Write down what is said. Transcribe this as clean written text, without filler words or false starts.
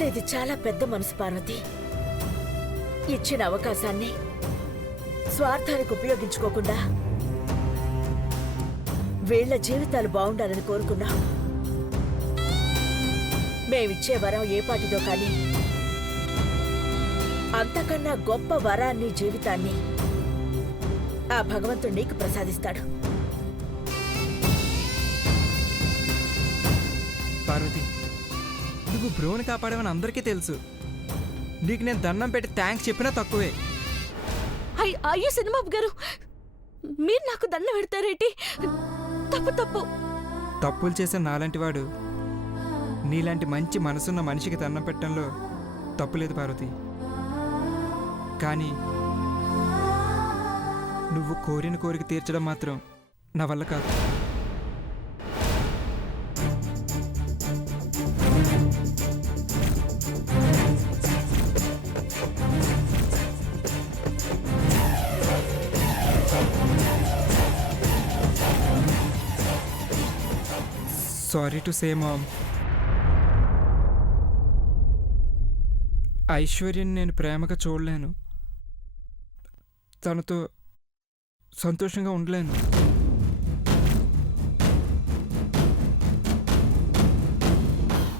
నీది చాలా పెద్ద మనసు పార్వతి. ఇచ్చిన అవకాశాన్ని స్వార్థానికి ఉపయోగించుకోకుండా వీళ్ల జీవితాలు బాగుండాలని కోరుకున్నా. మేమిచ్చే వరం ఏ పాటిదో కానీ అంతకన్నా గొప్ప వరాన్ని, జీవితాన్ని ఆ భగవంతుడు నీకు ప్రసాదిస్తాడు. పార్వతి, నువ్వు బ్రోని కాపాడమని అందరికీ తెలుసు. నీకు నేను దండం పెట్టి థ్యాంక్స్ చెప్పినా తక్కువే. అయ్యో సినిమాబు గారు, మీరు నాకు దండం పెడతారేంటి? తప్పు తప్పు. తప్పులు చేసే నాలాంటి వాడు నీలాంటి మంచి మనసున్న మనిషికి దండం పెట్టడంలో తప్పులేదు పార్వతి. కానీ నువ్వు కోరిన కోరిక తీర్చడం మాత్రం నా వల్ల కాదు. సారీ టు సే మామ్, ఐశ్వర్యని నేను ప్రేమగా చూడలేను. తనతో సంతోషంగా ఉండలేను.